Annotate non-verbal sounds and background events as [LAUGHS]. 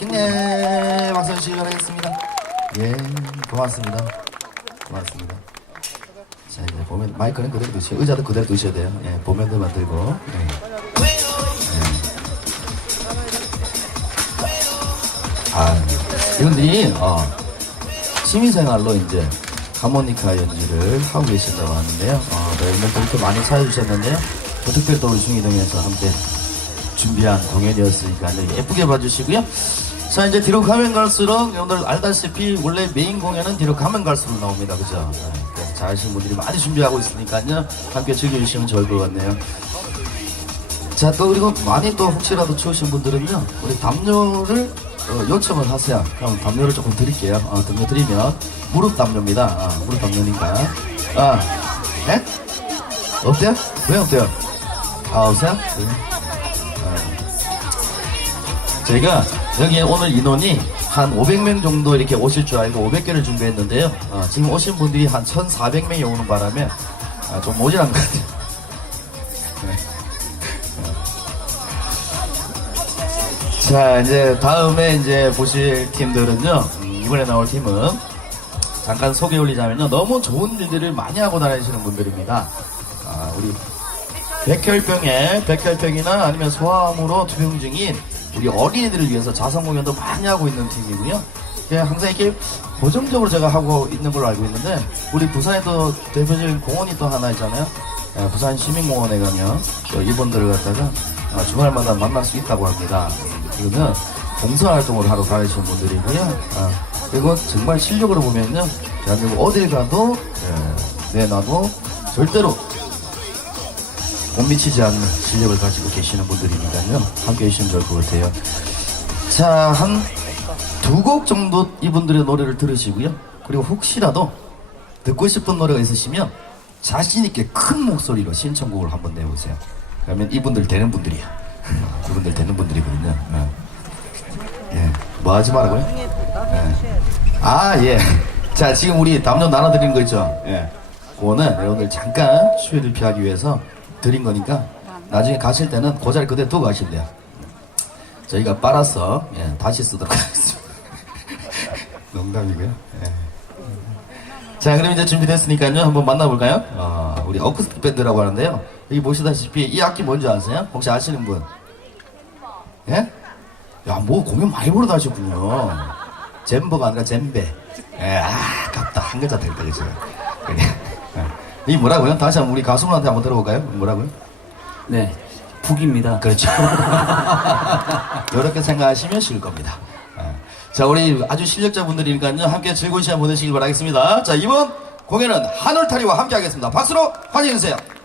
경례 박수 주시기 바라겠습니다. 예, 고맙습니다. 고맙습니다. 자, 이제 보면 마이크는 그대로 두시고 의자도 그대로 두셔야 돼요. 예, 보면들만 들고. 예. 아, 이분들이 어, 취미생활로 이제 하모니카 연주를 하고 계신다고 하는데요. 어, 네, 오늘 그렇게 많이 찾아주셨는데요. 또 특별히 또 우리 중이동에서 함께 준비한 공연이었으니까 예쁘게 봐주시고요. 자, 이제 뒤로 가면 갈수록 오늘 알다시피 원래 메인 공연은 뒤로 가면 갈수록 나옵니다. 그죠? 네, 그래서 잘 하시는 분들이 많이 준비하고 있으니까요. 함께 즐겨주시면 좋을 것 같네요. 자, 또 그리고 많이 또 혹시라도 추우신 분들은요, 우리 담요를 어, 요청을 하세요. 그럼 담요를 조금 드릴게요. 어, 담요 드리면 무릎 담요입니다. 아, 무릎 담요니까. 아, 예? 없대요? 왜 없대요? 아, 없어요? 네. 아. 저희가 여기 오늘 인원이 한 500명 정도 이렇게 오실 줄 알고 500개를 준비했는데요. 어, 지금 오신 분들이 한 1,400명이 오는 바람에 아, 좀 모자란 것 같아요. 자 이제 다음에 이제 보실 팀들은요 음, 이번에 나올 팀은 잠깐 소개 올리자면요 너무 좋은 일들을 많이 하고 다니시는 분들입니다 아 우리 백혈병에 백혈병이나 아니면 소아암으로 투병 중인 우리 어린이들을 위해서 자선 공연도 많이 하고 있는 팀이고요 예, 항상 이렇게 고정적으로 제가 하고 있는 걸로 알고 있는데 우리 부산에도 대표적인 공원이 또 하나 있잖아요 예, 부산 시민공원에 가면 또 이분들을 갖다가 아, 주말마다 만날 수 있다고 합니다. 그러면 봉사활동을 하러 다니시는 분들이고요. 아, 그리고 정말 실력으로 보면요. 대한민국 어딜 가도 예, 내놔도 절대로 못 미치지 않는 실력을 가지고 계시는 분들이니까요. 함께 해주시면 좋을 것 같아요. 자, 한 두 곡 정도 이분들의 노래를 들으시고요. 그리고 혹시라도 듣고 싶은 노래가 있으시면 자신있게 큰 목소리로 신청곡을 한번 내보세요. 그러면 이분들 되는 분들이야. [LAUGHS] 이분들 되는 분들이거든요. 어. 예. 뭐 하지 말라고요? 예. 아, 예. 자, 지금 우리 담요 나눠드린 거 있죠? 예. 그거는 오늘 잠깐 수요를 피하기 위해서 드린 거니까 나중에 가실 때는 그 자리 그대로 두고 가실래요. 저희가 빨아서 예, 다시 쓰도록 하겠습니다. 농담이고요. 예. 자, 그럼 이제 준비됐으니까요. 한번 만나볼까요? 어, 우리 어쿠스틱 밴드라고 하는데요. 여기 보시다시피 이 악기 뭔지 아세요? 혹시 아시는 분? 예? 야, 뭐 공연 많이 보러 다셨군요. 잼버가 아니라 잼베. 예, 아, 아깝다. 한 글자 될까, 그죠? 그래. 예. 이 뭐라고요? 다시 한번 우리 가수분한테 한번 들어볼까요? 뭐라고요? 네, 북입니다. 그렇죠. [LAUGHS] 이렇게 생각하시면 쉬울 겁니다. 예. 자, 우리 아주 실력자분들이니까요. 함께 즐거운 시간 보내시길 바라겠습니다. 자, 이번 공연은 하늘타리와 함께 하겠습니다. 박수로 환영해주세요.